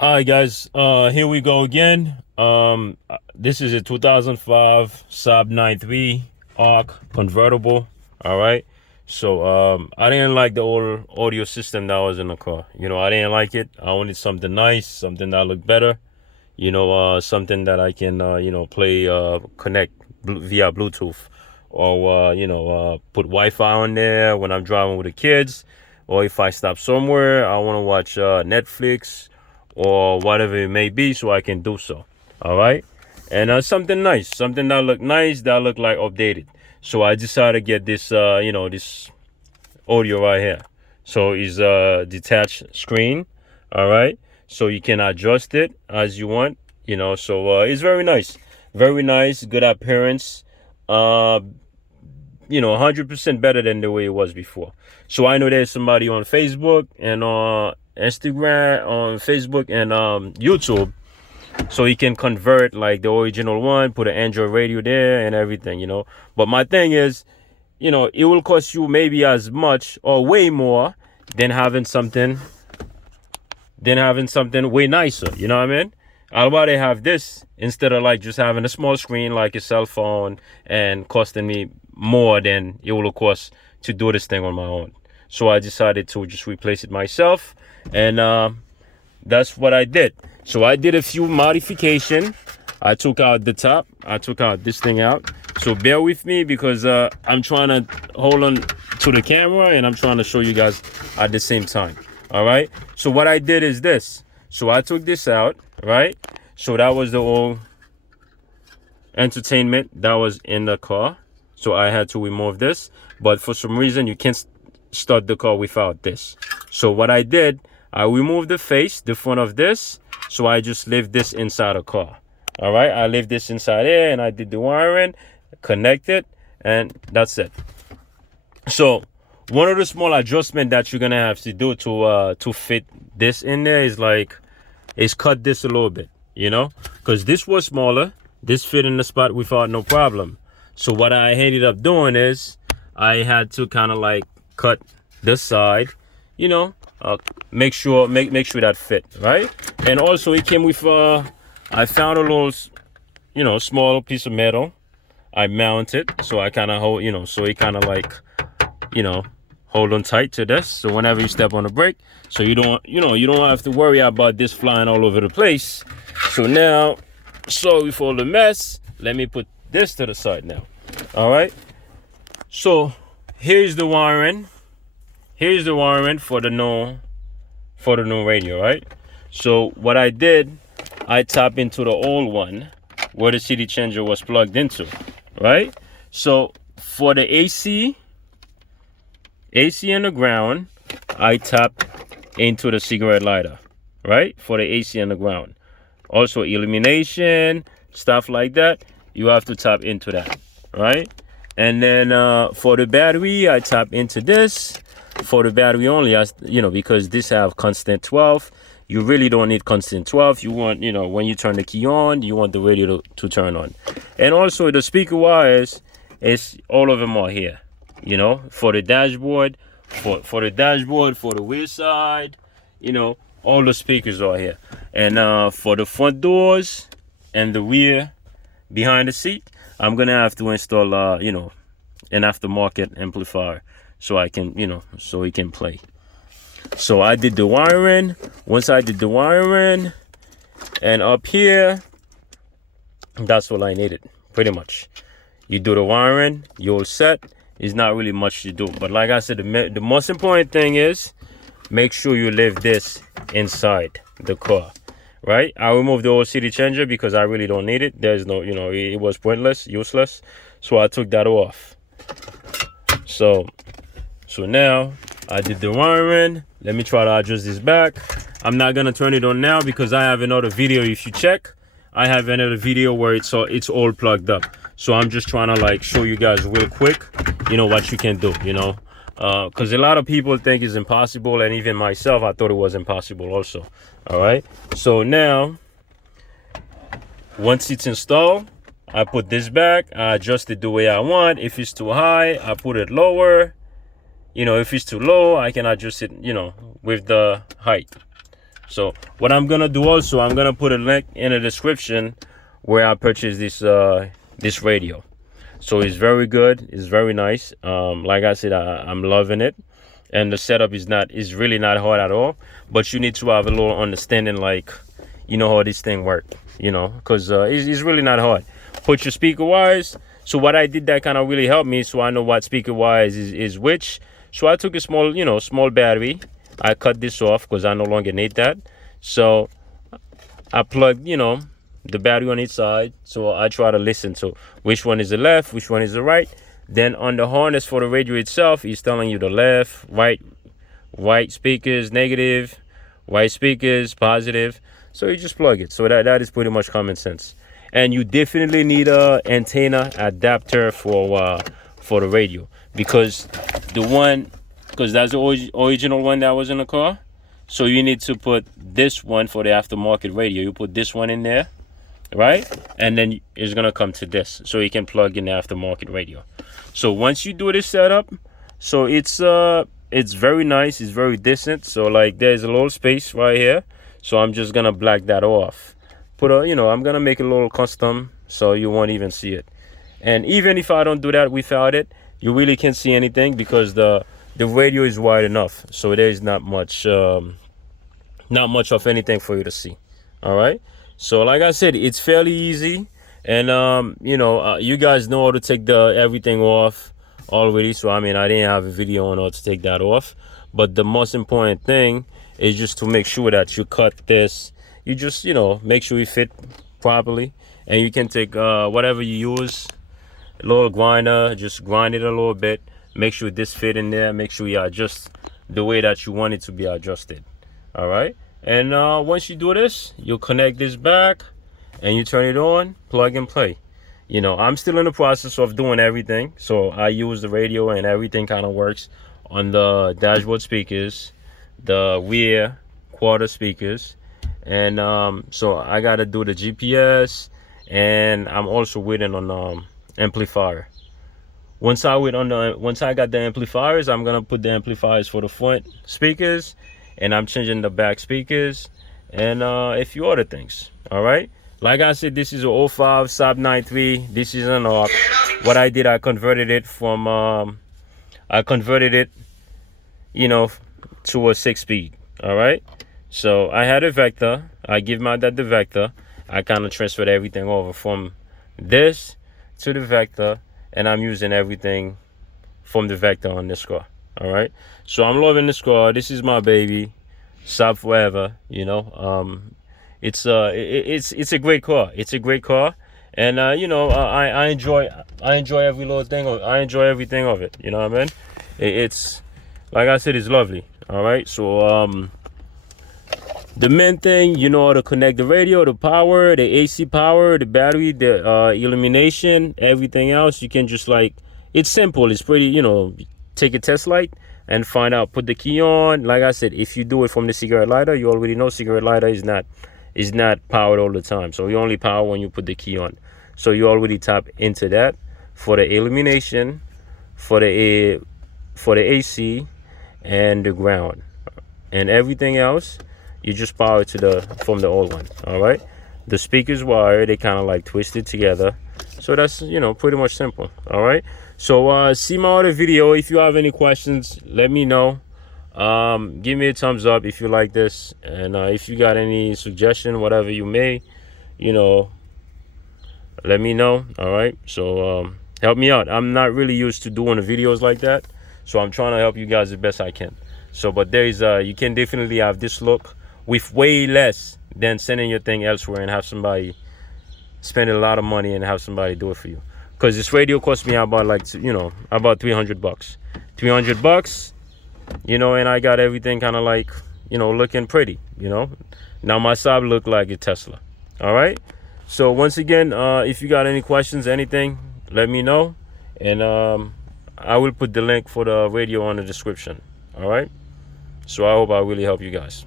All right, guys. Here we go again. This is a 2005 Saab 93 ARC convertible. All right. So, I didn't like the old audio system that was in the car. I didn't like it. I wanted something nice, something that looked better. Something that I can, play, connect via Bluetooth, or put Wi-Fi on there when I'm driving with the kids, or if I stop somewhere, I want to watch Netflix or whatever it may be, so I can do so. All right, and something nice, something that look nice, that look like updated. So I decided to get this, this audio right here. So it's a detached screen. All right, so you can adjust it as you want. So it's very nice, good appearance. 100% better than the way it was before. So I know there's somebody on Facebook and Instagram, on Facebook and YouTube, so he can convert like the original one, put an Android radio there and everything. But my thing is, it will cost you maybe as much or way more than having something way nicer. You know what I mean? I'd rather have this instead of like just having a small screen like a cell phone and costing me more than it will cost to do this thing on my own. So I decided to just replace it myself, and that's what I did. So I did a few modification. I took out the top. I took out this thing out. So bear with me because I'm trying to hold on to the camera and I'm trying to show you guys at the same time. All right. So what I did is this. So I took this out, right? So that was the old entertainment that was in the car. So I had to remove this. But for some reason, you can't start the car without this. So what I did, I removed the face, the front of this. So I just left this inside the car. All right. I left this inside here and I did the wiring, connected, and that's it. So one of the small adjustments that you're gonna have to do to fit this in there is cut this a little bit, because this was smaller. This fit in the spot without no problem. So what I ended up doing is I had to kind of like cut this side, make sure that fit right. And also it came with I found a little, small piece of metal. I mounted so I kind of hold, so it kind of like, hold on tight to this, so whenever you step on the brake, so you don't have to worry about this flying all over the place. So now, sorry for the mess, let me put this to the side now. All right, so here's the wiring for the new radio, right? So what I did, I tapped into the old one where the CD changer was plugged into, right? So for the AC and the ground, I tap into the cigarette lighter, right? For the AC and the ground. Also illumination, stuff like that, you have to tap into that, right? And then for the battery, I tap into this. For the battery only, because this have constant 12. You really don't need constant 12. You want, when you turn the key on, you want the radio to turn on. And also the speaker wires, all of them are here. For the dashboard, for the rear side, all the speakers are here. And for the front doors and the rear behind the seat, I'm gonna have to install an aftermarket amplifier so I can, so it can play. So I did the wiring. Once I did the wiring, and up here, that's all I needed, pretty much. You do the wiring, you're set. It's not really much to do, but like I said, the most important thing is make sure you leave this inside the car, right? I removed the old CD changer because I really don't need it. There's no, it was pointless, useless, so I took that off. So now I did the wiring. Let me try to adjust this back. I'm not gonna turn it on now because I have another video. If you check, I have another video where it's all plugged up. So I'm just trying to like show you guys real quick, what you can do, because a lot of people think it's impossible, and even myself, I thought it was impossible also. All right. So now, once it's installed, I put this back. I adjust it the way I want. If it's too high, I put it lower. If it's too low, I can adjust it, with the height. So what I'm gonna do also, I'm gonna put a link in the description where I purchased this radio. So it's very good, it's very nice. Like I said, I'm loving it, and the setup is really not hard at all. But you need to have a little understanding, like, you know, how this thing works, you know, because it's really not hard. Put your speaker wires. So what I did that kind of really helped me, so I know what speaker wires is which. So I took a small battery. I cut this off because I no longer need that. So I plugged, the battery on each side. So I try to listen to which one is the left, which one is the right. Then on the harness for the radio itself, he's telling you the left, right speakers, negative, right speakers, positive. So you just plug it. So that is pretty much common sense. And you definitely need a antenna adapter for the radio, because that's the original one that was in the car. So you need to put this one for the aftermarket radio. You put this one in there, right? And then it's gonna come to this, so you can plug in the aftermarket radio. So once you do this setup, so it's very nice, it's very decent. So like there's a little space right here, so I'm just gonna black that off. I'm gonna make a little custom so you won't even see it. And even if I don't do that without it, you really can't see anything because the radio is wide enough, so there's not much of anything for you to see. All right, so like I said, it's fairly easy, and you guys know how to take everything off already. So I mean, I didn't have a video on how to take that off, but the most important thing is just to make sure that you cut this. You just make sure you fit properly, and you can take whatever you use, a little grinder, just grind it a little bit. Make sure this fit in there. Make sure you adjust the way that you want it to be adjusted. All right, and once you do this, you'll connect this back and you turn it on, plug and play. I'm still in the process of doing everything, so I use the radio and everything kind of works on the dashboard speakers, the rear quarter speakers, and so I gotta do the GPS, and I'm also waiting on amplifier. Once I got the amplifiers, I'm gonna put the amplifiers for the front speakers, and I'm changing the back speakers, and a few other things. All right, like I said, this is a 05 Saab 93. This is an ARC. What I did, I converted it to a 6-speed. All right, so I had a Vector. I give my dad the Vector. I kind of transferred everything over from this to the Vector, and I'm using everything from the Vector on this car. All right, so I'm loving this car. This is my baby. Saab forever. It's a great car. It's a great car, and I enjoy every little thing. I enjoy everything of it. You know what I mean? It's like I said, it's lovely. All right, so the main thing, how to connect the radio, the power, the AC power, the battery, the illumination, everything else. You can just it's simple. It's pretty, take a test light and find out, put the key on. Like I said, if you do it from the cigarette lighter, you already know cigarette lighter is not powered all the time. So you only power when you put the key on. So you already tap into that for the illumination, for the AC and the ground, and everything else. You just power it from the old one. All right, the speakers wire, they kind of twisted together, so that's pretty much simple. All right, so see my other video. If you have any questions, let me know. Give me a thumbs up if you like this, and if you got any suggestion, whatever you may, let me know. All right, so help me out. I'm not really used to doing the videos like that, so I'm trying to help you guys the best I can. So but there's you can definitely have this look with way less than sending your thing elsewhere and have somebody spend a lot of money and have somebody do it for you. Because this radio cost me about about $300. $300, and I got everything kind of looking pretty. Now my Saab look like a Tesla. All right, so once again, if you got any questions, anything, let me know, and I will put the link for the radio on the description. All right, so I hope I really help you guys.